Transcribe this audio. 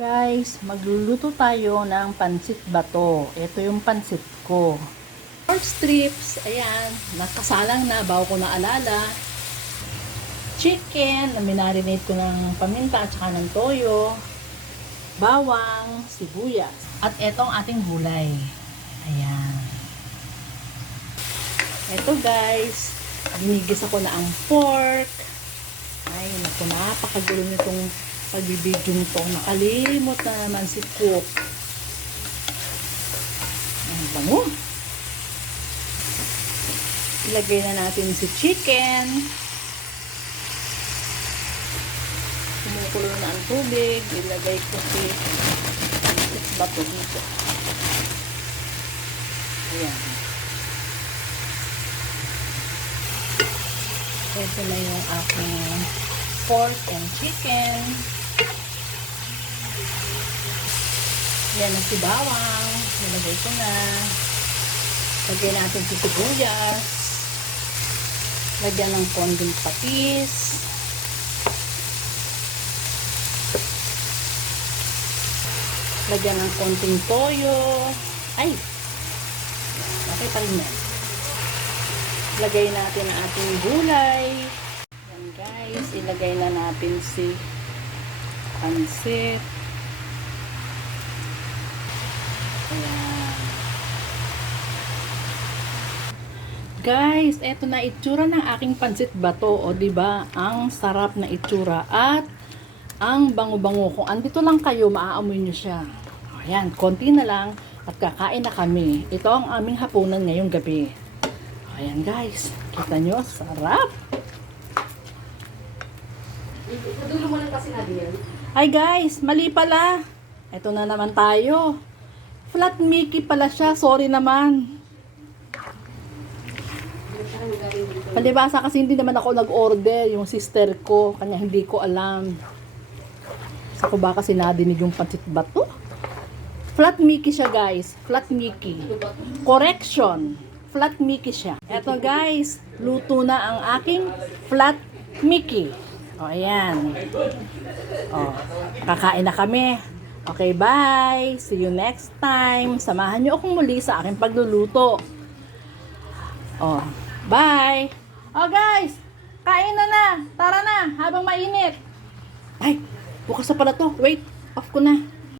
Guys, magluluto tayo ng pansit bato. Ito yung pansit ko. Pork strips, ayan, nakasalang na, bago ko naalala. Chicken, na minarinate ko ng paminta at saka ng toyo. Bawang, sibuyas. At etong ating gulay. Ayan. Eto guys, ginigisa ko na ang pork. Ay, naku, napakagulo nitong pagbibidyo nito. Nakalimot na naman si Cook. Ang bango. Ilagay na natin si chicken. Kumukulo na ang tubig. Ilagay ko si bato dito. Ayan. Ito na yung aking pork and chicken. Yan ang si bawang. Nilagay ko na. Lagyan natin si sibuyas. Lagyan ng konting patis. Lagyan ng konting toyo. Ay! Okay pa rin yan. Lagay natin ang ating gulay. Yan guys, ilagay na natin si pansit. Ayan. Guys, eto na itsura ng aking pansit bato. O diba, ang sarap na itsura at ang bango-bango. Kung andito lang kayo, maaamoy nyo siya. Ayan, konti na lang at kakain na kami. Ito ang aming hapunan ngayong gabi. Ayan guys, kita nyo, sarap. Nadulo mo lang kasi na diyan. Ay guys, mali pala. Ito na naman tayo. Flat Mickey pala siya, sorry naman. Palibasa kasi hindi naman ako nag-order, yung sister ko, kanya hindi ko alam. Sa ko baka sinadinig yung pansit bato? Flat Mickey siya guys, Flat Mickey. Correction, Flat Mickey siya. Eto guys, luto na ang aking Flat Mickey. O ayan. O, kakain na kami. Okay, bye. See you next time. Samahan niyo akong muli sa aking pagluluto. O, bye. O guys, kain na. Tara na, habang mainit. Ay, bukas na pala to. Wait, off ko na.